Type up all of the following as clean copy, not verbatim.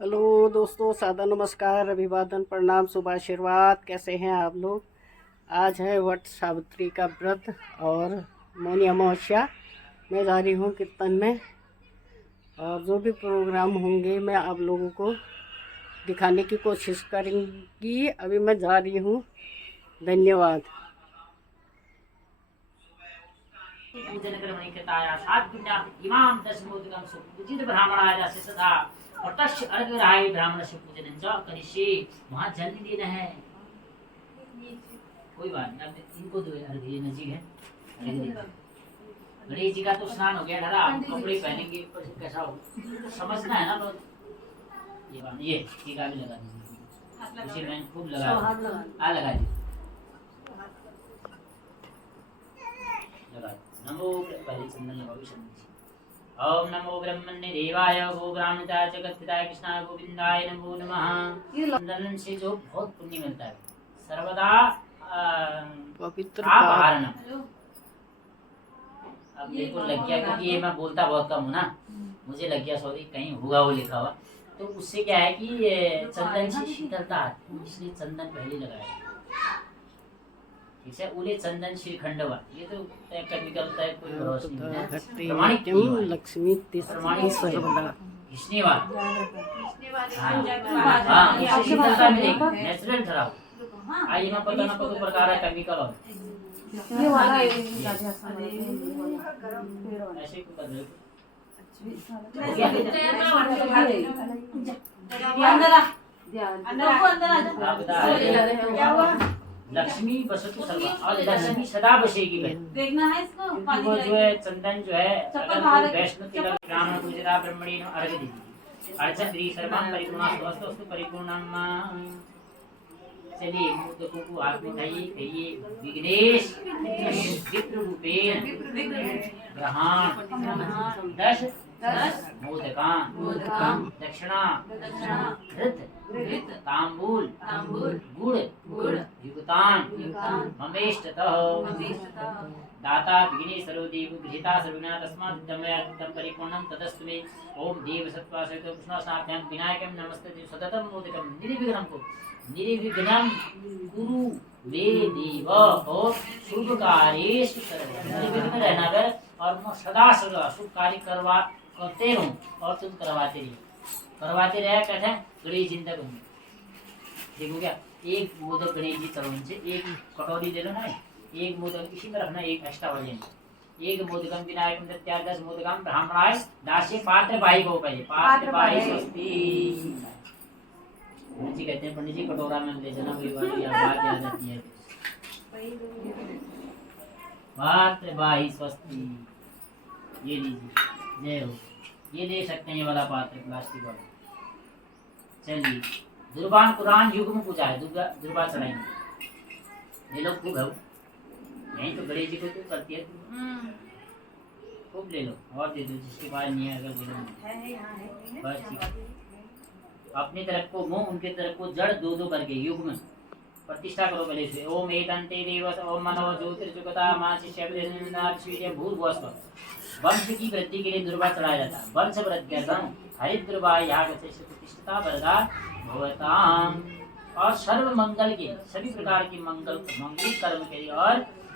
Hello दोस्तों, सादा नमस्कार, अभिवादन, प्रणाम, शुभ आशीर्वाद। कैसे हैं आप लोग? आज है वट सावित्री का व्रत और मौनी अमावस्या। मैं जा रही हूँ कीर्तन में और जो भी प्रोग्राम होंगे मैं आप लोगों को दिखाने की कोशिश करूँगी। अभी मैं जा रही हूँ। धन्यवाद। पूजन क्रमणिकताया सात्पुण्या इमाम दशमोदकं सुपूजित ब्राह्मणाय दास्य सदा प्रत्यक्ष अर्घ राय ब्राह्मण से पूजन च करिष्ये। वहां जल नहीं देना है, कोई बात नहीं। अब इनको दो अर्घ, ये नजीक है। गणेश जी का तो स्नान हो गया, ढरा कपड़े पहनेंगे, कैसा हो समझना है ना। तो ये बात ये टीका भी लगा दीजिए, उसी में खूब लगा लगा दीजिए। नमो पहले चंदन लगाओ। ओम नमो ब्रह्मण्य देवाय गो ब्राह्मणाय जगत्पिताय कृष्णाय गोविंदाय नमो नमः। चंदन से जो बहुत पुण्य मिलता है, सर्वदा पवित्र अब देखो लग गया, क्योंकि ये मैं बोलता बहुत कम हूँ ना, मुझे लग गया सॉरी कहीं होगा वो लिखा हुआ। तो उससे क्या है कि चंदन से शीतलता आती है, इसलिए चंदन पहले लगाया। उले चंदन श्रीखंडवा, ये तो केमिकल टाइप कोई भरोसा नहीं है। प्रमाणिक लक्ष्मी प्रमाणिक सर्वदा घिसनेवाल, हाँ उससे शीतलता मिलेगी, नेचुरल ठहराव। आइए ना पता ना पता प्रकार है केमिकल और ये वाला ऐसे को कर दो। लक्ष्मी बसतु सर्वा, और लक्ष्मी सदा बसेगी। देखना है इसको। वो जो है चंदन जो है, अगर वैष्णव तिलक ब्राह्मण पूजिता ब्रह्मणी अर्घ दीजिए। अर्चन गृह सर्वं परिपूर्णास्तु परिपूर्णम। चलिए मोदकों को हाथ में उठाइए, कहिए विघ्नेश विप्र रूपेण ग्रहण 10 मोदकान दक्षिणा घृत तांबूल गुड़ युक्तान ममेष्टतः दाता विघ्ने सर्वदेव गृहीता सर्वज्ञा तस्मात् तम परिपूर्णं तदस्तु मे। ओम देव सत्वा सहित कृष्णस्नाभ्यां विनायकं नमस्ते सततं मोदकं निर्विघ्नं कुरु मे देव। और शुभ कार्येषु निर्विघ्न रहना है, और मैं सदा सदा शुभ कार्य करते रहूं, और तुम करवाते रहे कहते हैं गणेश जिंदा बनी। देखो क्या, एक मोदक गणेश जी चलो से एक कटोरी ले लो ना, एक मोदक इसी में रखना, एक एक्स्ट्रा वाले एक मोदकम विनायकम दत्या 10 मोदकम ब्राह्मणाय दास्य पात्र बाई को पहले पात्र बाई स्वस्ति जी कहते हैं। पंडित जी कटोरा में ले जाना, कोई बात याद आती है। पात्र बाई स्वस्ति, ये लीजिए, जय हो। ये ले सकते हैं, ये वाला पात्र प्लास्टिक वाला। चलिए दुर्बान कुरान युग में पूजा है, दुर्बा चढ़ाएंगे। ले लो खूब है, यही तो गणेश जी को तो करती है, खूब ले लो और दे दो जिसके पास नहीं है। अगर दे दो बस ठीक है। अपनी तरफ को मुंह, उनके तरफ को जड़, दो करके युग में प्रतिष्ठा करो पहले से। ओम एतंते देवस ओम मनो ज्योतिर्जुगता मां शिष्य भूर्भुवस्व। वंश की वृद्धि के लिए दुर्वा चढ़ाया जाता है। वंश वृद्ध्यर्थम हरिद्रवा याग से प्रतिष्ठिता वरदा भवताम। और सर्व मंगल के सभी प्रकार के मंगल कर्म के लिए और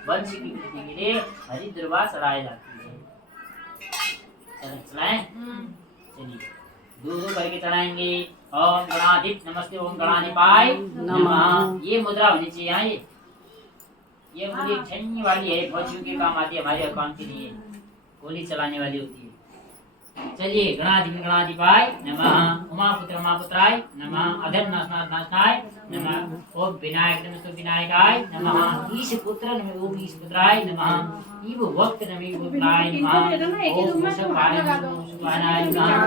वंश की वृद्धि के लिए हरिद्रवा चढ़ाई जाती है। चलाएं, चलिए दो करके चढ़ाएंगे। ओम गणाधिप नमस्ते, ओम गणाधिपाय नमः। ये मुद्रा होनी चाहिए। ये मुझे छन्नी वाली है, फौजियों के काम आती है, हमारे अकाउंट के लिए गोली चलाने वाली होती है। चलिए गणाधिपाय नमः, उमापुत्र उमापुत्राय नमः, अधर्मनाशनाय नमः। ओम विनायक नमस्ते विनायकाय नमः। ईश पुत्र नमः, ओम ईश पुत्राय नमः। ईव वक्त नमः वक्ताय नमः। ओम मुषकवाहनाय नमः।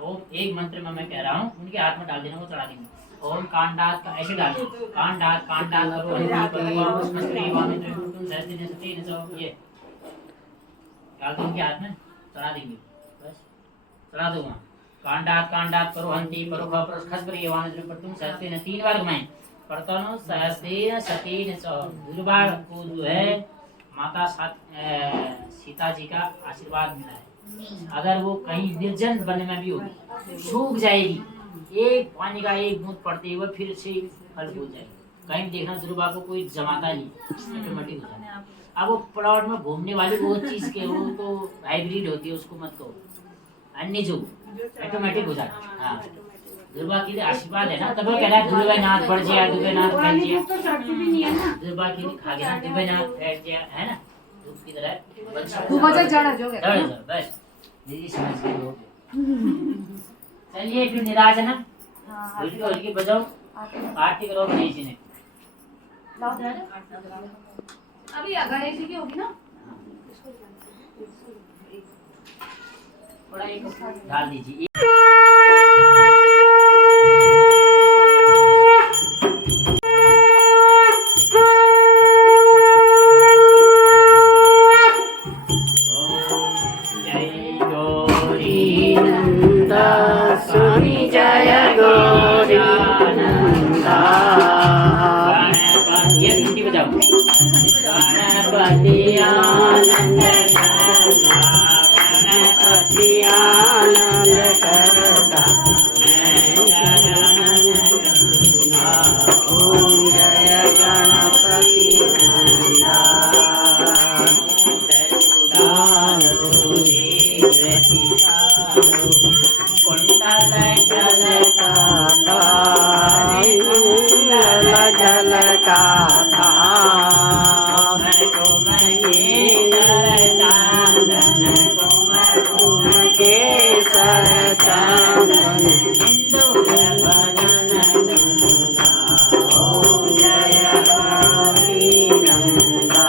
ओम एक मंत्र में मैं कह रहा हूँ, उनके हाथ में डाल देना, वो चढ़ा देंगे। ओम कांडात का ऐसे डाल, कांडात करो ये डाल दो उनके हाथ में, चढ़ा देंगे, बस चढ़ा दूंगा। कांडात करो हंती परो खसबरी वानद्र पर तुम सहस्ते न 3 बार घुमाएं। परतनो सहस्ते सतीन दुर्बा को जो है माता सीता जी का आशीर्वाद मिला है। अगर वो कहीं निर्जन वन में भी होगी सूख जाएगी, एक पानी का एक बूंद पड़ते हुए फिर से फल हो जाएगी। कहीं देखना दुर्बा को कोई जमाता नहीं, ऑटोमेटिक हो जाता है। अब वो प्लॉट में घूमने वाली वो चीज के वो तो हाइब्रिड होती है, उसको मत कहो, अन्य जो ऑटोमेटिक हो जाता है। हाँ, दुर्बा के लिए आशीर्वाद है ना, तब वो कह रहा है दुर्बा नाथ बढ़ जाए, दुर्बा नाथ फैल जाए, दुर्बा के लिए खा गया दुर्बा नाथ फैल जाए, है ना, धूप की तरह बस दीदी समझ गई हो। चलिए फिर निराजनम हल्की हल्की बजाओ, आरती करो गणेश जी ने। अभी गणेश जी की होगी ना, थोड़ा एक डाल दीजिए। स्वामी जय गौरी नंदा, ये घंटी बजाओ। गणपति आनंद करता, गणपति आनंद करता, ओम जय गणपति नंदा। झलकाता केसर चांदन सिंदूर बदन गंगा, ओम जय गौरी नंदा।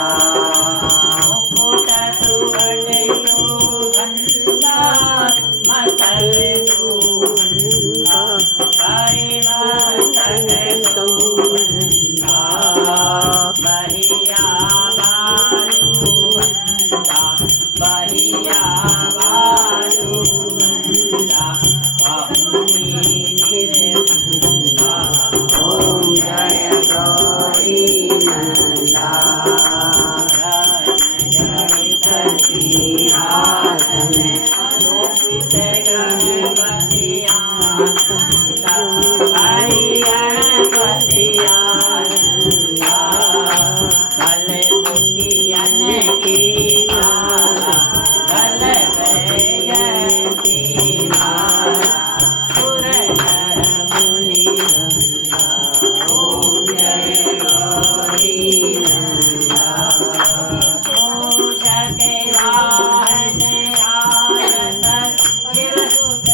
मुकुट सुवर्ण सुगंधा मस्तक सुगंधा, मस्तक सुगंधा, बढ़िया बालुवंदा, बढ़िया बालुवंदा, पाहुनी निर्गंधा, ओम जय गौरी नंदा। गणपति आसन शोभित गणपति आसन, हरि गणपति आनंदा, कल मोतियन की माला, कल जयंती माला, सुर नर मुनि वंदा, ओम जय गौरी नंदा। मूषक वाहन आनंद शिवसुत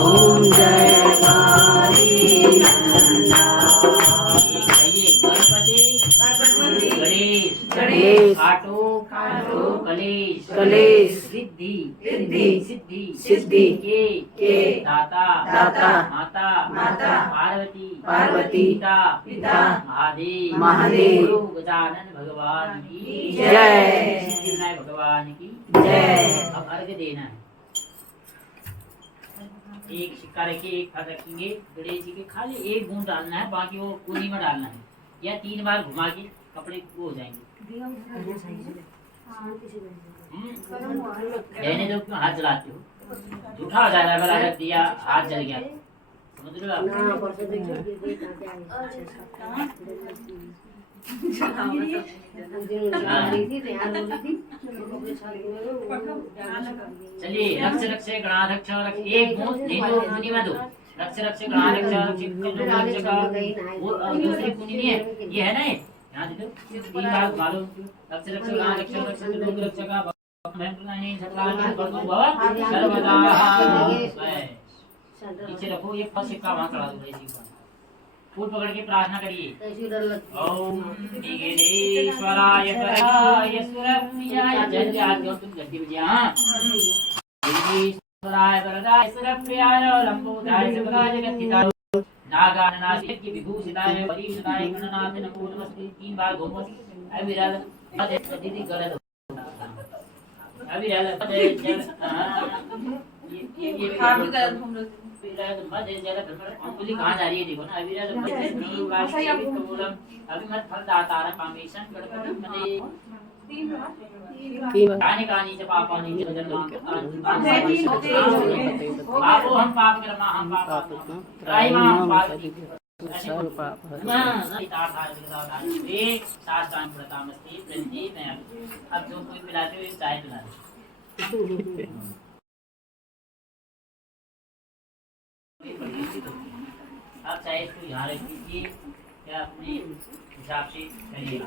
ओम जय गौरी नंदा। गणेश गणेश आटो कलेश कलेश सिद्धि सिद्धि सिद्धि सिद्धि के दाता दाता माता माता पार्वती पार्वती पिता पिता महादेव महादेव गुरु गजानन भगवान की जय। सिद्धिविनायक भगवान की जय। अब अर्घ्य देना है। एक सिक्का रखिए, एक फल रखेंगे गणेश जी के, खाली एक बूंद डालना है, बाकी वो कूनी में डालना है, या 3 बार घुमा के कपड़े वो हो जाएंगे। रहने दो, क्यों हाथ जलाते हो, झूठा हो जाएगा अगर अगर दिया हाथ जल गया, समझ लो आप। चलिए रक्ष रक्ष गणाध्यक्ष रक्ष, एक बूंद नहीं दो कुनी में दो, रक्ष रक्ष गणाध्यक्ष रक्ष का वो दूसरी कुनी नहीं है, ये है ना, ये यहाँ दे दो, 3 बार घुमा लो, रक्ष रक्ष गणाध्यक्ष रक्ष का सर्वदा नीचे रखो, ये फर्स्ट सिक्का वहां चढ़ा दो, फूल पकड़ के प्रार्थना करिए। ओम विघ्नेश्वराय कराय सुरप्रियाय जन्याद्यो तुम गद्दी बजिया। विघ्नेश्वराय वरदाय सुरप्रियाय लंबोदराय सुभगाय जगत्थिताय नागाननाथ की विभूषिताय परिषदाय गणनाथ नमो नमस्ते। 3 बार घूमो अविरल दीदी गलत अविरल ये मध्य जल अंगुली कहाँ जा रही है देखो ना। अविरल मध्य 3 बार कबूलम अभिमत फल दातार कामेशन गणपति मने 3 कानी कानी च पापानि च आपो हम पाप कर्मा हम पाप राइमा हम पाप सर्व पाप प्रतामस्ती प्रति मैं अब जो कोई पिलाते हुए चाय पिला दे। अब चाहे इसको यहाँ रख दीजिए या अपने हिसाब से करिएगा।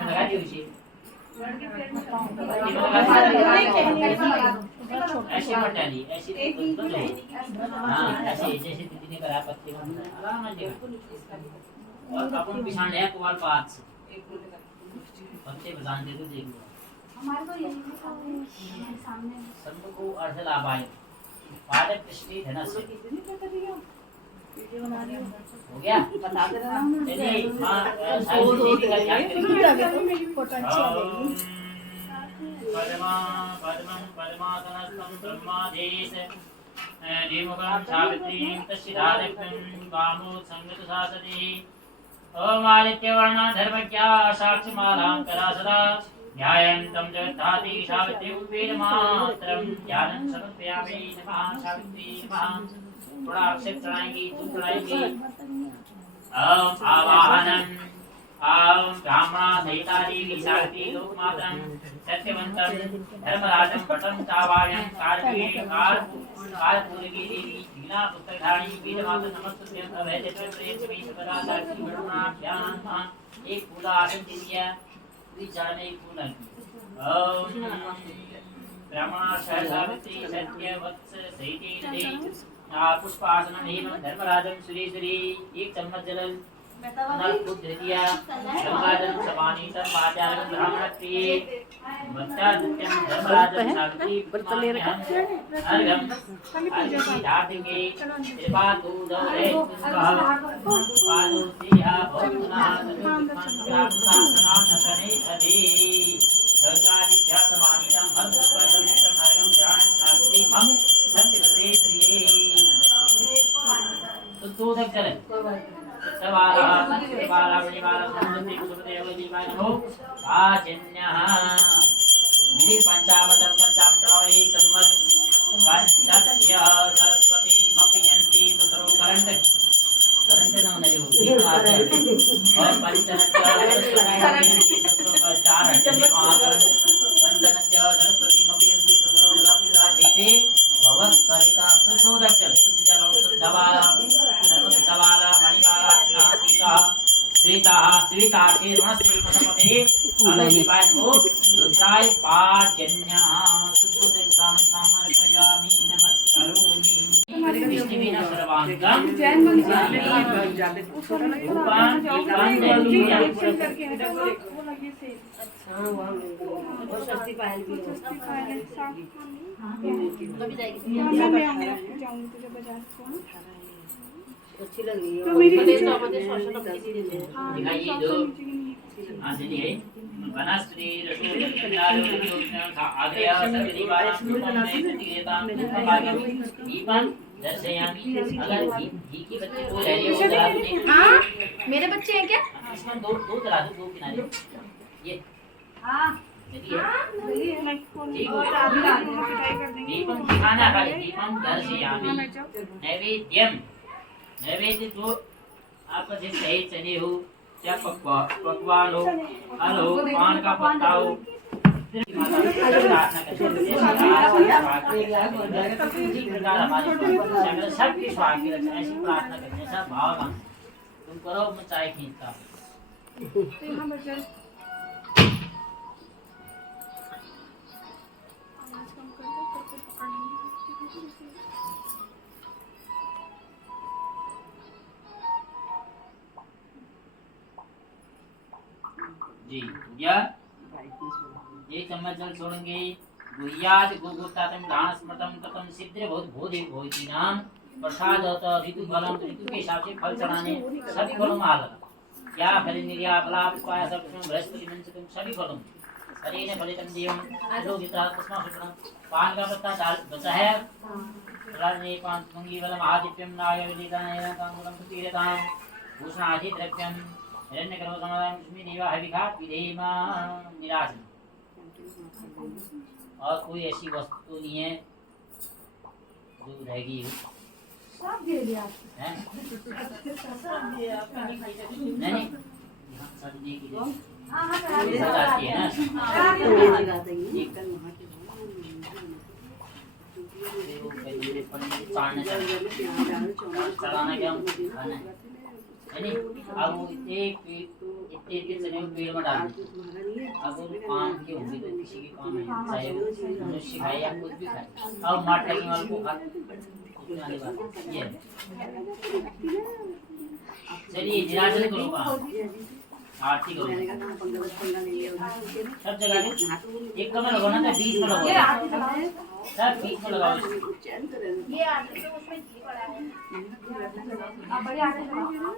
लगा दी उसे ऐसे मत डालिए, ऐसे हाँ ऐसे जैसे दीदी ने करा पत्ते आराम से और अपन पिछाड़ है कुआर पास से पत्ते बजान दे दो देख लो। हमारे को यही सामने संत को अर्ध लाभाय पादक दृष्टि धनस हो गया बता दे रहा चलिए मां साइड देवी का ध्यान करिए। परमा पद्मं पद्मासनस्थं ब्रह्मादेश देवमुखं सावित्रीं तस्सिधारक्तं वामो संगत सासति ओम आदित्यवर्णा धर्मज्ञा साक्षिमालां करा सदा ध्यायन्तं जगद्धाति सावित्री वेदमात्रं ध्यानं समर्पयामि नमः सावित्री नमः। थोड़ा अक्षर चढ़ाएंगी धूप चढ़ाएंगी। ओम आवाहनम ओम ब्राह्मणा सहितादेवी सावित्री लोकमात्रं सत्यवन्तं धर्मराजं भटं चावायं कारपूर्गी देवी वीणा पुत्रधारिणी वेदमात्र नमस्तुभ्यं अभय प्रेम सदा साक्षी भटनाभ्यां। एक पूरा आसन दीजिए विचार में एक पूरा ओम ब्राह्मणा सावित्री सत्यवत्स सहिते पुष्पासनम एवं धर्मराजं श्री श्री। 1 चम्मच जल दिया धर्मराजं सपानी तम आचार्य ब्राह्मण प्रिय बच्चा नित्यं धर्मराजं सावित्री अर्घम अर्घी धातेंगे कृपा दूध है पादो सिया भक्तना सनातन सने सदे गंगादि ध्यातमानितं भक्त पुष्पं अर्घम ध्यान सावित्री मम सत्य प्रिय। तो तक चले सवाला सवाला विवाला समुद्री सुदेव जीवाय नमो आजन्यः मिलि पंचामृतं पंचामृतावै चम्मच पंचत्य सरस्वती मपयन्ति सुतरो करंट ना नजो और पंचनत्य सरस्वती सुतरो का 4 हटने कहां पंचनत्य सरस्वती मपयन्ति सुतरो ललापिला जैसे भवत सरिता शुद्धोदक जल शुद्ध जल शुद्धवाला सर्वशुद्धवाला मणिवाला स्नाह श्वेताः श्वेतार्थे ऋणस्ते पदपते अनधिपाय नमो रुद्राय पाजन्यः शुद्धोदक सामं समर्पयामि नमस्करोमि विष्णुविना सर्वांगं रूपान् दीपान् दैवीयान् स्वस्ति पायल भी अच्छी लग रही है तो मेरे तो मुझे सोशल दिखाइए दो चलिए वनस्पति रसों आग्रह सभी बारा प्रतिक्रियता दीपन दर्शयामि। अगर घी की बत्ती को रह रही है हां मेरे बच्चे हैं क्या इसमें दो जला दो किनारे ये हां चलिए दीपम दिखाना खाली दीपम दर्शयामि। नैवेद्यम नैवेद्य तो आपका जिस सही चने हो या पकवान हो फल हो पान का पत्ता हो सबकी स्वास्थ्य ऐसी प्रार्थना करने ऐसा भाव तुम करो मैं चाय खींचता जी या एक चम्मच जल छोड़ेंगे। गुह्याद गुगुतातम दान स्मृतम ततम सिद्ध बहुत भोधि भोति नाम प्रसाद ऋतु फलम ऋतु के हिसाब से फल चढ़ाने सभी फलों में आग लगा। क्या फल निर्या फला उपाय सब बृहस्पति मन से तुम सभी फलों में हरे ने फलितम देवम लोगिता तस्मा सुप्रम पान का पत्ता डाल बचा है राजने पान मंगी वलम आदित्यम नाय विदिताय कांगुरम तीरताम भूषण आदि द्रव्यम हिरण्य गर्भ समादान लक्ष्मी देवा हविखा विधेमा निराजन। और कोई ऐसी वस्तु नहीं है जो रहेगी सब दे दिया हैं नहीं यहाँ सब नहीं की हाँ हाँ जाती है ना चढ़ाना क्या खाना है नहीं। अब वो इतने चने पेड़ में डाल अब वो काम के होंगे तो किसी के काम है चाहे वो मनुष्य खाए या कुछ भी खाए। अब मार टैगिंग वाले को खा वाली बात ये चलिए निराजन करो आरती करो सब जगह एक में लगाओ ना तो 20 में लगाओ सब 20 में लगाओ। ये आटे तो उसमें घी पड़ा है आप बड़े आटे लगाओ।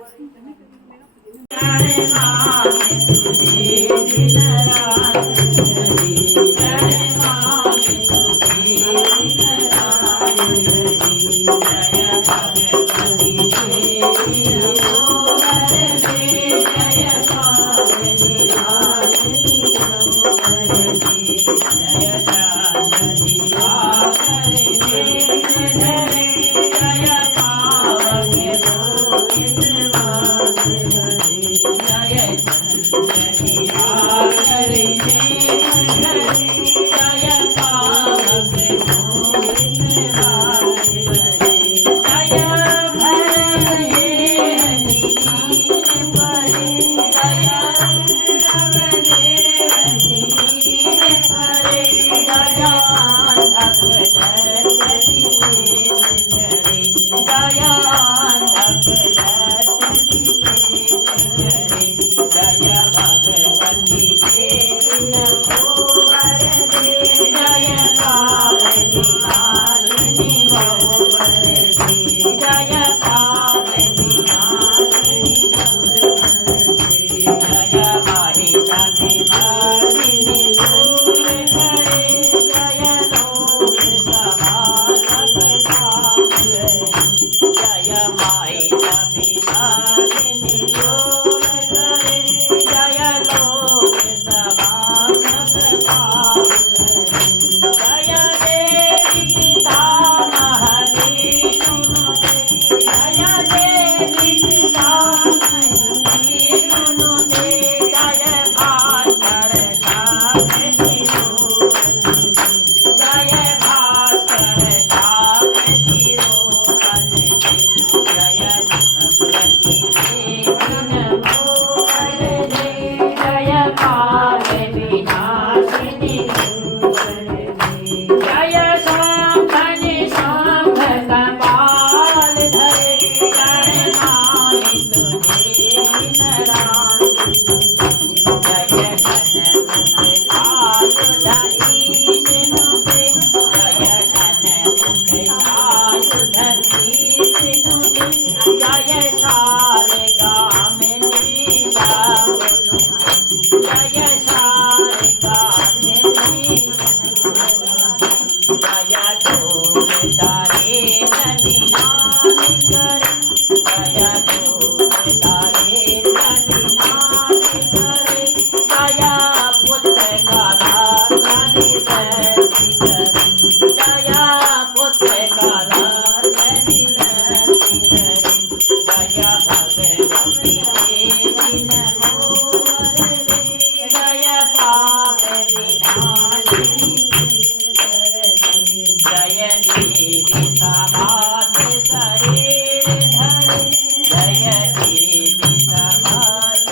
जय देवी समास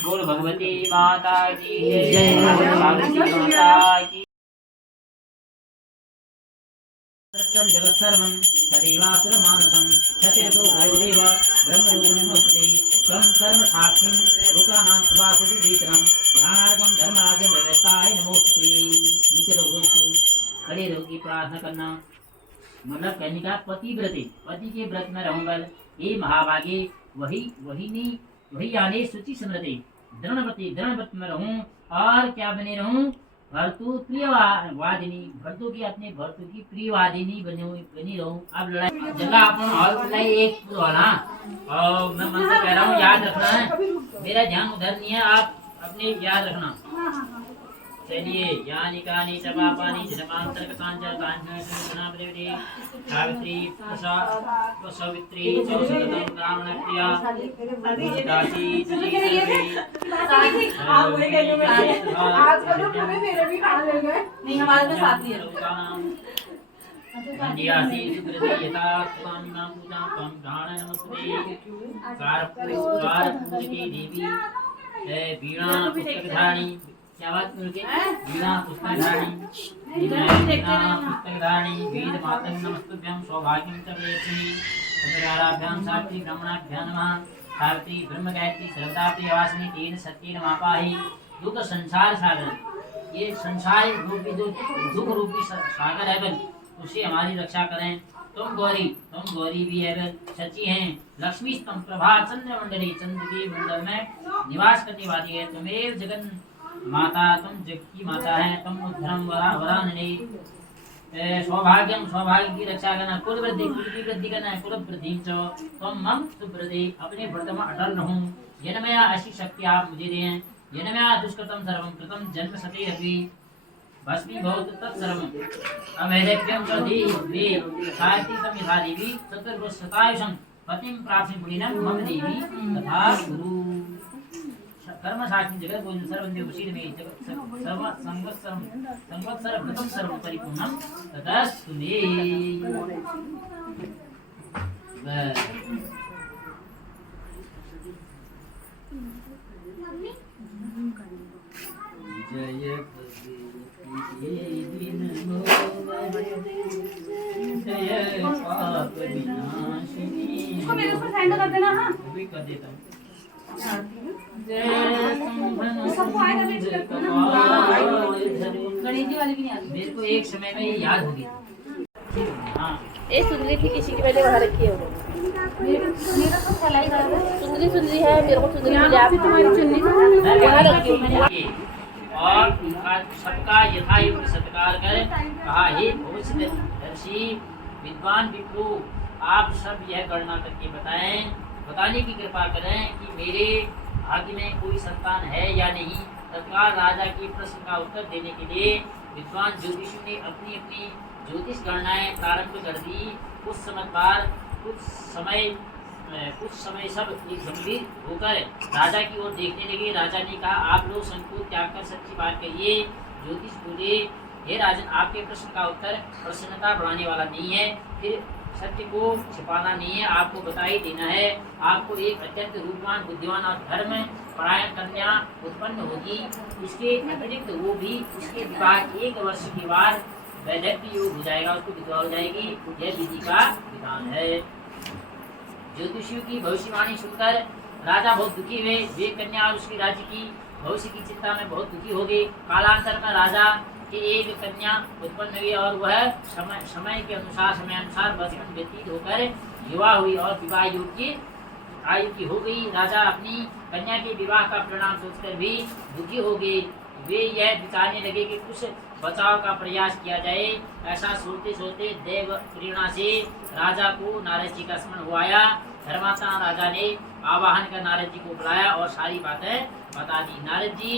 बोल भगवती माता की जय, बोल भगवती माता की। सत्यं जगत्सर्वं तदेवासुर मानसं सत्यतो देव ब्रह्मरूपं नमस्ते त्वं सर्वसाक्षिं लोकानां सुभाषितं वेतनं ध्यानार्घं धर्मराजं व्यवस्थाय नमोस्तुते। नीचे रहो इसको, खड़े रहो की प्रार्थना करना, मतलब कहने का पतिव्रते, पति के व्रत में रहूंगा ये महाभागे वही यानी शुचि स्मृति दृढ़व्रती दृढ़ व्रत में रहूं और क्या बने रहूं भर्तु प्रियवादिनी भर्तु की अपने भर्तु की प्रियवादिनी बनी रहूं। अब लड़ाई जगह अपन और लड़ाई एक वाला और मैं मन से कह रहा हूँ याद रखना है, मेरा ध्यान उधर नहीं है, आप अपने याद रखना। चलिए यानी कानी च पापानि जन्मांतरकतांच कांचनादेवी सावित्री सवित्री चौसततं कामणप्रिया दासी नहीं हमारे में साथ ही है। अंडियासी सुकृति यथा स्वामिनां पूजां त्वं प्राण नमस्ते कार पूजके देवी वीणा पुस्तकधारिणी क्या बात उनके वीणा पुस्तकधारिणी वेद मातं नमस्तुभ्यं सौभाग्यं च प्रेयसी तदाराभ्यां सावित्री ब्रह्मणाभ्यां नमः सावित्री ब्रह्म गायत्री सर्वदा प्रियवासिनी तेन सत्येन मापाहि दुख संसार सागर, ये संसार रूपी जो दुख रूपी सागर है बल उससे हमारी रक्षा करें। तुम गौरी भी है बल सच्ची हैं। लक्ष्मी स्तंभ प्रभा चंद्र मंडली चंद्र के मंडल में निवास करने वाली है। तुम्हें जगन माता, तुम जग की माता है। तुम उद्धरम वरानने सौभाग्यम सौभाग्य की रक्षा करना, कुल वृद्धि की वृद्धि करना, कुल वृद्धि तुम मम सुवृद्धि अपने व्रत में अटल रहूं। यनमया ऐसी शक्ति आप मुझे दें। यनमया दुष्कृतम सर्वम कृतम जन्म सते अपि भस्मीभवत तत्सर्वम् अवैधव्यं च देहि साहित्यं यथा देवी चतुर्वर्षतायुषं पतिं प्राप्ति पुण्यं मम देवी तथा गुरु कर्म साक्षी जगत गोविंद सर्वदेव उसी में सर्व संवत्सर व्रतम सर्व परिपूर्णम ततस्तु मे। जय जय पाप विनाशिनी, इसको मेरे ऊपर सेंड कर देना। हाँ भी कर देता हूँ। सबको आएगा मैं चिपक ना। गणेश जी वाली भी नहीं आती मेरे को एक समय में ये याद हो गया। हाँ ये सुंदरी थी, किसी की मैंने वहाँ रखी है वो। मेरा तो फैलाई जा रहा है। सुंदरी है, मेरे को सुंदरी मिली आप तुम्हारी चुन्नी तो वहाँ रखी हूँ। और सबका यथायोग्य सत्कार कर कहा, हे भविष्यदर्शी विद्वान विप्रो, आप सब यह गणना करके बताने की कृपा करें कि मेरे भाग्य में कोई संतान है या नहीं। तत्काल राजा के प्रश्न का उत्तर देने के लिए विद्वान ज्योतिषियों ने अपनी अपनी ज्योतिष गणनाएं प्रारंभ कर दी। कुछ समय सब एक गंभीर होकर राजा की ओर देखने लगे। राजा ने कहा, आप लोग संकोच त्याग कर सच्ची बात कहिए। ज्योतिष बोले, हे राजन, आपके प्रश्न का उत्तर प्रसन्नता बढ़ाने वाला नहीं है, फिर सत्य को छिपाना नहीं है, आपको बता ही देना है। आपको एक अत्यंत रूपवान बुद्धिमान और धर्म परायण कन्या उत्पन्न होगी। इसके अतिरिक्त वो भी उसके विवाह 1 वर्ष के बाद वैधव्य योग हो जाएगा, उसको विधवा हो जाएगी। यह विधि का विधान है। ज्योतिषियों की भविष्यवाणी सुनकर राजा बहुत दुखी हुए। वे कन्या और उसके राज्य की भविष्य की चिंता में बहुत दुखी हो गए। कालांतर में राजा की एक कन्या उत्पन्न हुई और वह समय अनुसार बचपन व्यतीत होकर युवा हुई और विवाह योग्य आयु की हो गई। राजा अपनी कन्या के विवाह का परिणाम सोचकर भी दुखी हो गए। वे यह विचारने लगे कि कुछ बचाव का प्रयास किया जाए। ऐसा सोचते सोचते देव प्रेरणा से राजा को नारद जी का स्मरण हुआ। धर्मात्मा राजा ने आवाहन कर नारद जी को बुलाया और सारी बातें बता दी। नारद जी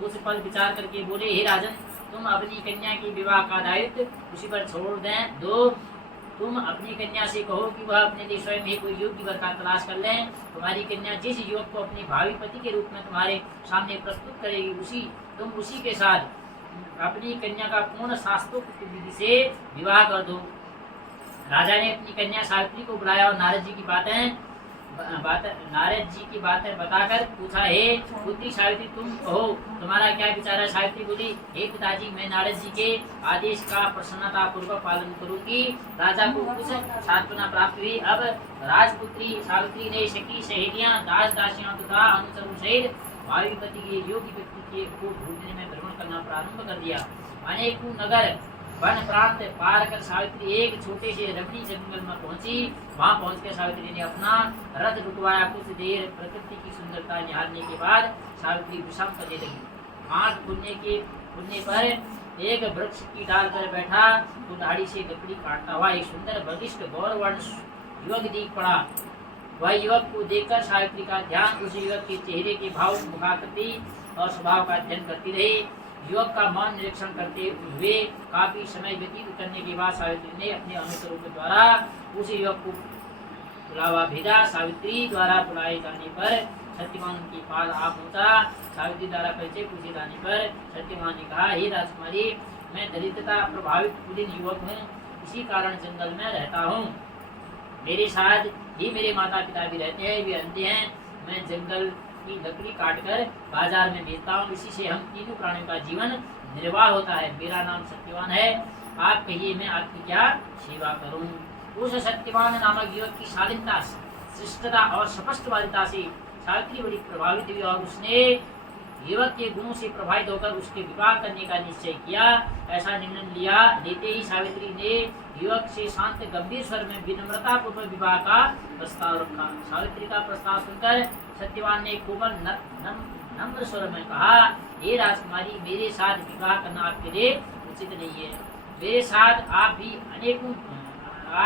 कुछ पल विचार करके बोले, हे राजन, तुम अपनी कन्या के विवाह का दायित्व उसी पर छोड़ दो। तुम अपनी कन्या से कहो कि वह अपने लिए स्वयं ही कोई योग्य वर का तलाश कर लें। तुम्हारी कन्या जिस युवक को अपने भावी पति के रूप में तुम्हारे सामने प्रस्तुत करेगी, तुम उसी के साथ अपनी कन्या का पूर्ण शास्त्रोक्त विधि से विवाह कर दो। राजा ने अपनी कन्या सावित्री को बुलाया और नारद जी की बातें नारद जी की बातें बताकर पूछा, हे पुत्री सावित्री तुम कहो तुम्हारा क्या विचार है। सावित्री बोली, हे पिताजी मैं नारद जी के आदेश का प्रसन्नता पूर्वक पालन करूंगी। राजा को कुछ सांत्वना प्राप्त हुई। अब राजपुत्री सावित्री ने सखी सहेलियां दास दासियों तथा अनुचरों सहित भाविपति के योग्य व्यक्ति के को ढूंढने में भ्रमण करना प्रारंभ कर दिया। अनेकों नगर वन प्रांत पार कर सावित्री एक छोटे से रमणीय जंगल में पहुंची। वहां पहुंचकर सावित्री ने अपना रथ रुकवाया। कुछ देर प्रकृति की सुंदरता निहारने के बाद सावित्री विश्राम करने लगी। आंख खुलने पर एक वृक्ष की डाल पर बैठा तो दाढ़ी से लकड़ी काटता हुआ एक सुंदर बलिष्ठ गौरवर्ण युवक दिख पड़ा। वह युवक को देखकर सावित्री का ध्यान उस युवक के चेहरे के भाव, मुखाकृति और स्वभाव का अध्ययन करती रही। युवक का मौन निरीक्षण करते हुए काफी समय व्यतीत करने के बाद सावित्री ने अपने अनुचरों के द्वारा उस युवक को बुलावा भेजा। सावित्री द्वारा बुलाए जाने पर सत्यवान के पास आ पहुंचा। सावित्री द्वारा परिचय पूछे जाने पर सत्यवान ने कहा, हे राजकुमारी मैं दरिद्रता प्रभावित कुलीन युवक हूँ, इसी कारण जंगल में रहता हूँ। मेरे साथ ही मेरे माता पिता भी रहते हैं, वे अंधे हैं। मैं जंगल की लकड़ी काटकर बाजार में बेचता हूँ, इसी से हम तीनों प्राणियों का जीवन निर्वाह होता है। मेरा नाम सत्यवान है, आप कहिए मैं आपकी क्या सेवा करूँ। उस सत्यवान नामक युवक की शालीनता, शिष्टता और स्पष्टवादिता से सावित्री बड़ी प्रभावित हुई और उसने युवक के गुणों से प्रभावित होकर उसके विवाह करने का निश्चय किया। ऐसा निर्णय लेते ही सावित्री ने युवक से शांत गंभीर स्वर में विनम्रता पूर्वक विवाह का प्रस्ताव रखा। सावित्री का प्रस्ताव सुनकर सत्यवान ने कोमल नम्र स्वर में कहा, हे राजकुमारी मेरे साथ विवाह करना आपके लिए उचित नहीं है। मेरे साथ आप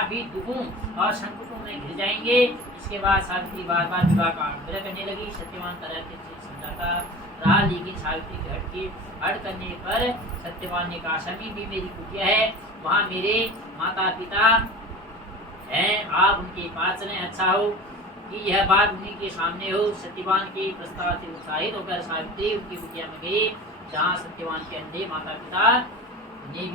भी दुखों और संकटों में घिर जाएंगे। इसके बाद सावित्री बार बार विवाह का आग्रह करने लगी। सत्यवान तरह से समझाता रहा, लेकिन सावित्री के हट करने पर सत्यवान ने कहा, समी भी मेरी कुटिया है, वहाँ मेरे माता पिता हैं, आप उनके पास चलें। अच्छा हो कि यह बात उन्हीं के सामने हो। सत्यवान के प्रस्ताव से उत्साहित होकर सावित्री उनकी कुटिया में गई, जहाँ सत्यवान के अंधे माता पिता ने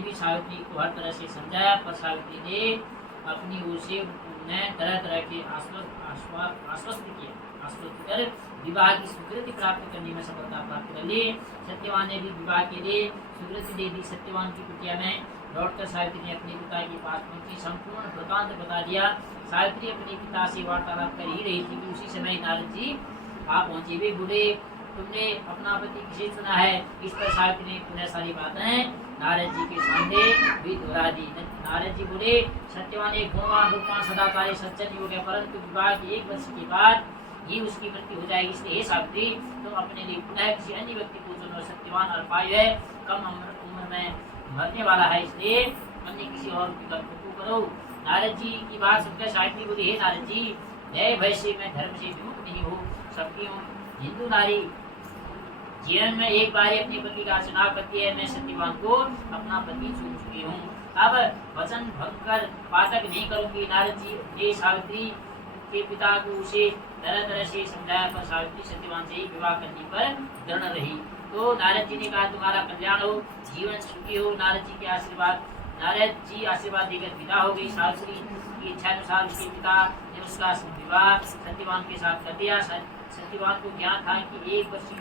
भी सावित्री को हर तरह से समझाया, पर सावित्री ने अपनी ओर से उन्हें तरह तरह के आश्वस्त कर विवाह की स्वीकृति प्राप्त करने में सफलता प्राप्त कर ली। सत्यवान ने भी विवाह के लिए स्वीकृति दे दी। सत्यवान की कुटिया में लौटकर सावित्री ने अपने पिता के पास पहुंची, संपूर्ण वृतांत बता दिया। सावित्री अपने पिता से वार्तालाप कर ही रही थी कि उसी समय नारद जी आ पहुंचे। वे बोले, तुमने अपना पति किसे चुना है। इस पर सावित्री ने पुनः सारी बातें नारद जी के सामने भी दोहरा दी। नारद जी बोले, सत्यवान एक गुणवान रूपवान सदाचारी सज्जन युवक है, परंतु विवाह के 1 वर्ष के बाद ही उसकी मृत्यु हो जाएगी। इसलिए हे सावित्री तुम अपने लिए पुनः किसी अन्य व्यक्ति को चुनो। सत्यवान अल्पायु है, कम उम्र में मरने वाला है, इसलिए अन्य किसी और विकल्प को करो। नारद जी की बात सुनकर सावित्री बोली, हे नारद जी नए भय से मैं धर्म से विमुख नहीं हो सकती हूँ। हिंदू नारी जीवन में एक बार अपने पति का चुनाव करती है। मैं सत्यवान को अपना पति चुन चुकी हूँ, अब वचन भंग कर पातक नहीं करूंगी। नारद जी ने सावित्री के पिता को उसे तरह तरह से समझाया, पर सावित्री सत्यवान से ही विवाह करने पर दृढ़ रही। तो नारद जी ने कहा, तुम्हारा कल्याण हो, जीवन सुखी हो। नारद जी आशीर्वाद देकर विदा हो गई। सावित्री की इच्छा अनुसार उसके पिता ने उसका विवाह सत्यवान के साथ कर दिया। सत्यवान को ज्ञान था कि 1 वर्ष की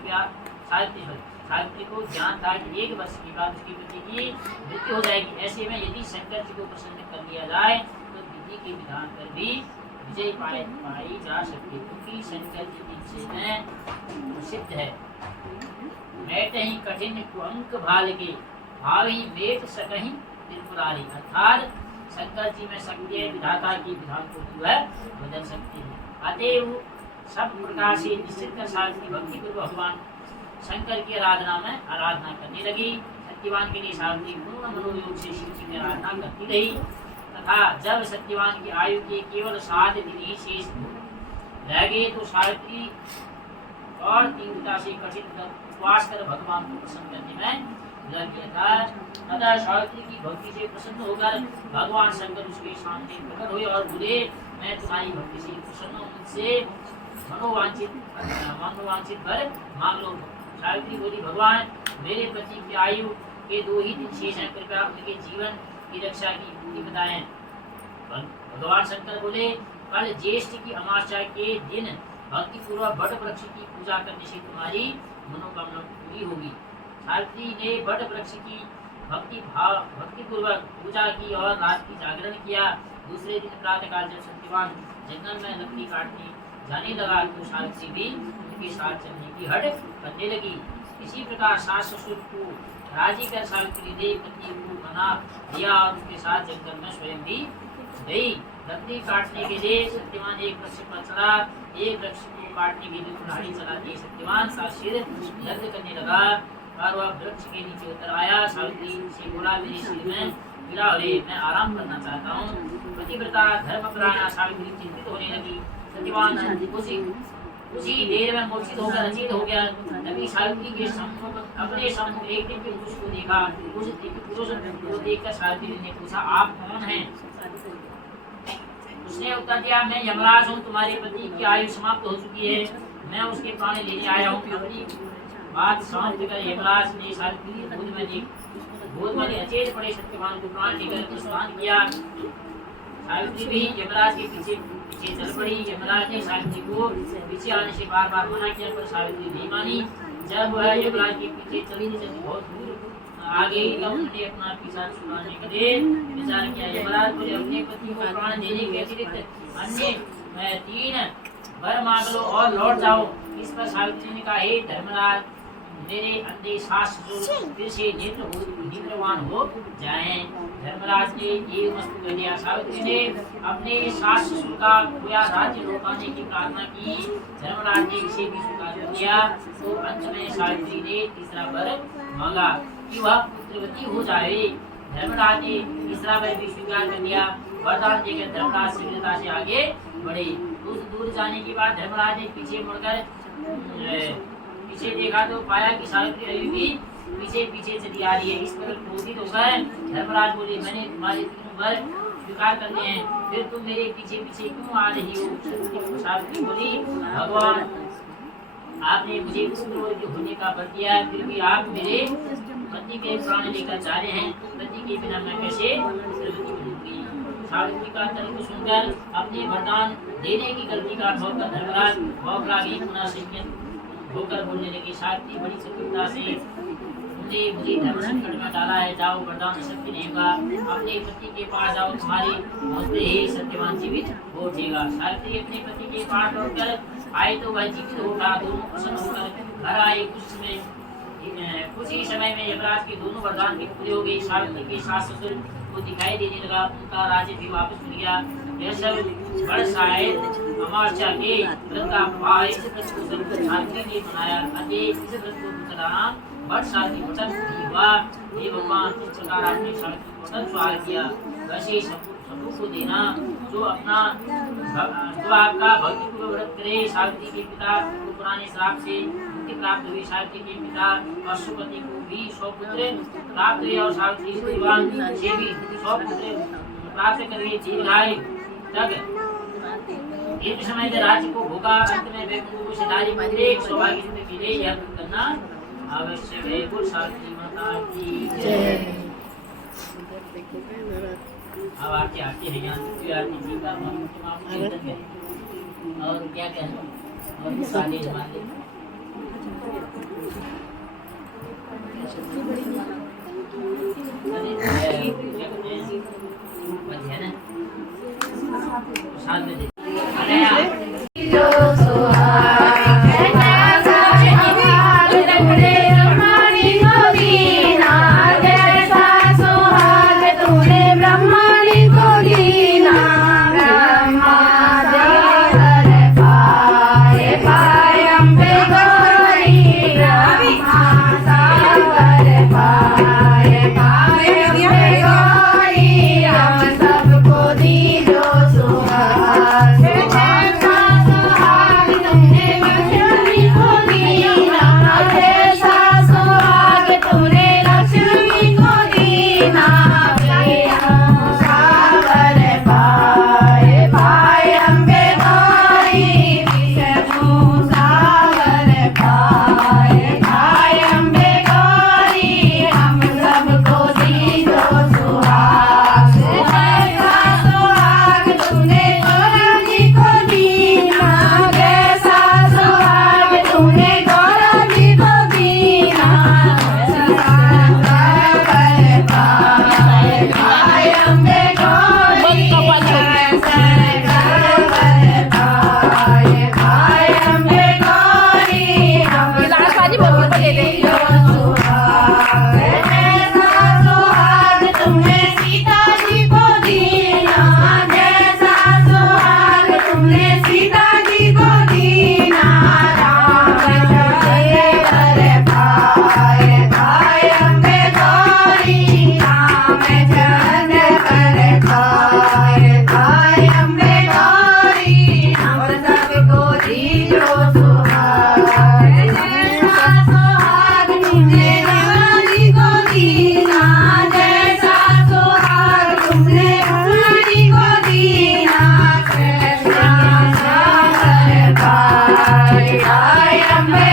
सावित्री को ज्ञान था कि 1 वर्ष के बाद उसके पति की मृत्यु हो जाएगी। ऐसे में यदि शंकर जी को प्रसन्न कर लिया जाए तो विधि के विधान पर भी विजय पाई जा सकती, क्योंकि शंकर जी निश्चय में प्रसिद्ध है। मैट ही कठिन कुअंक भाल के भावी मेट सकहीं त्रिपुरारी, अर्थात शंकर जी में शक्ति है, विधाता की विधान को जो है बदल सकती है। अतएव सब प्रकार से निश्चित कर सावित्री भक्ति पूर्वक भगवान शंकर की आराधना करने लगी। सत्यवान के लिए सावित्री पूर्ण मनोयोग से शिव जी की आराधना करती रही तथा जब सत्यवान की आयु के केवल 7 दिन ही शेष रह गए तो सावित्री और तीव्रता से कठिन उपवास कर भगवान को प्रसन्न करने में लग गया था। अतः सावित्री की भक्ति से प्रसन्न होकर भगवान शंकर उसके सामने प्रकट हुए और बोले, मैं तुम्हारी भक्ति से प्रसन्न हूँ, मुझसे मनोवांछित वर मांग लो। सावित्री बोली, भगवान मेरे पति की आयु के 2 ही दिन शेष हैं, कृपया उनके जीवन की रक्षा की विधि बताएं। भगवान शंकर बोले, कल ज्येष्ठ की अमावस्या के दिन भक्ति पूर्वक वट वृक्ष की पूजा करने से तुम्हारी मनोकामना पूरी होगी। सावित्री ने वट वृक्ष की भक्ति पूर्वक पूजा की और रात की जागरण किया। दूसरे दिन प्रातःकाल जब सत्यवान जंगल में लकड़ी काटने जाने लगा तो सावित्री भी उनके साथ चलने की हट करने लगी। इसी प्रकार सास ससुर को राजी कर सावित्री ने पति को मना दिया और उसके साथ जंगल में स्वयं भी गई। लकड़ी काटने के लिए सत्यवान एक वृक्ष पर चढ़ा। एक वृक्ष को काटने के लिए कुल्हाड़ी चलाते सत्यवान का सिर दर्द करने लगा और वह वृक्ष के नीचे उतर आया। सावित्री से बोला, मेरे सिर में पीड़ा हो रही, मैं आराम करना चाहता हूँ। पतिव्रता धर्मपरायणा सावित्री चिंतित होने लगी। सत्यवान उसी देर में मूर्छित होकर अचेत हो गया। तभी सावित्री के अपने सम्मुख एक दिव्य पुरुष को देखा। उस दिव्य पुरुष को देखकर सावित्री ने पूछा, आप कौन हैं? उसने उत्तर दिया, मैं यमराज हूँ, तुम्हारे पति की आयु समाप्त हो चुकी है, मैं उसके प्राण लेने आया हूँ। अपनी बात समाप्त कर यमराज ने सावित्री गोद में अचेत पड़े सत्यवान को प्राण लेकर प्रस्थान किया। सावित्री भी यमराज के पीछे चल पड़ी। यमराज ने सावित्री को पीछे आने से बार बार मना किया पर सावित्री नहीं मानी। जब वह यमराज के पीछे चली बहुत दूर आ गई तब उन्होंने अपना पीछा छुड़ाने के लिए विचार किया। यमराज बोले, अपने पति को प्राण देने के अतिरिक्त अन्य 3 वर मांग लो और लौट जाओ। इस पर सावित्री ने कहा, हे धर्मराज, मेरे अंधे सास फिर से नेत्रवान हो जाएं। धर्मराज ने ये वस्तु कह दिया। सावित्री ने अपने सास ससुर का खोया राज्य लौटाने की प्रार्थना की। धर्मराज ने इसे भी स्वीकार कर दिया। तो अंत में सावित्री ने तीसरा वर मांगा कि वह पुत्रवती हो जाए। धर्मराज ने तीसरा वर भी स्वीकार कर दिया। वरदान देकर धर्मराज शीघ्रता से आगे बढ़े। कुछ दूर जाने के बाद धर्मराज ने पीछे मुड़कर पीछे देखा तो पाया कि सावित्री अभी भी पीछे पीछे चली आ रही है। इस पर क्रोधित होकर धर्मराज बोले, मैंने तुम्हारे 3 वर स्वीकार करने हैं, फिर तुम मेरे पीछे पीछे क्यों आ रही हो? सावित्री बोली, भगवान, आपने मुझे पुत्र होने का वर दिया, फिर भी आप मेरे पति के प्राण लेकर जा रहे हैं। पति के बिना मैं कैसे पुत्रवती बनूंगी? सावित्री का तर्क सुनकर अपने वरदान देने की गलती का अनुभव कर धर्मराज बौखला गई। पुनः संयत होकर बोलने लगी, सावित्री बड़ी चतुरता से तुमने मुझे धर्म संकट में डाला है, जाओ वरदान शक्ति नहीं होगा, अपने पति के पास जाओ, तुम्हारे पहुंचते ही सत्यवान जीवित हो उठेगा। सावित्री अपने पति के पास लौटकर आए तो वह जीवित हो उठा। दोनों प्रसन्न होकर घर आए। कुछ ही समय में यमराज के दोनों वरदान भी पूरे हो गए। सावित्री के सास ससुर को दिखाई देने लगा, उनका राज्य भी वापस मिल गया। यह सब बड़ शायद अमावस्या के व्रत का प्रभाव है। इस व्रत को सावित्री ने मनाया। इस व्रत को दूसरा नाम बड़ सावित्री व्रत भी हुआ। हे भगवान, इस प्रकार आपने सावित्री को व्रत स्वीकार किया, वैसे सबको को देना जो आपका भक्तिपूर्वक व्रत करे। सावित्री के पिता को पुराने श्राप से मुक्ति प्राप्त हुई। सावित्री के पिता पशुपति को भी 100 पुत्र प्राप्त हुए और सावित्री सत्यवान से भी 100 पुत्र प्राप्त करके दीर्घायु तक एक समय के राज्य को भोगा। अंत में वैकुंठ को सिधारी प्रत्येक सौभाग्य सिद्ध के लिए यह करना आवश्यक है। बोल सावित्री माता की जय। अब आरती आती है, यहाँ की आरती जी का चिंतन करें और क्या कहना और सारे जमाने साथ में सबको दी जो सुहाग तुमने गौरा जी को दीना गाय अम्बे गौरी गाय अम्बे गौरी बाजी मम्मी को दे दे सुहाग तुमने सीता जी को दीना जैसा सुहाग तुमने सीता जी को दीना राम चरण पर खाए अम्बे गौरी राम चरण पर खाए अम्बे गौरी हम सबको दीजो सुहाग सुहाग तुमने राम जी को दीना जैसा सुहाग तुमने राम जी को दीना कृष्ण गाय अम्बे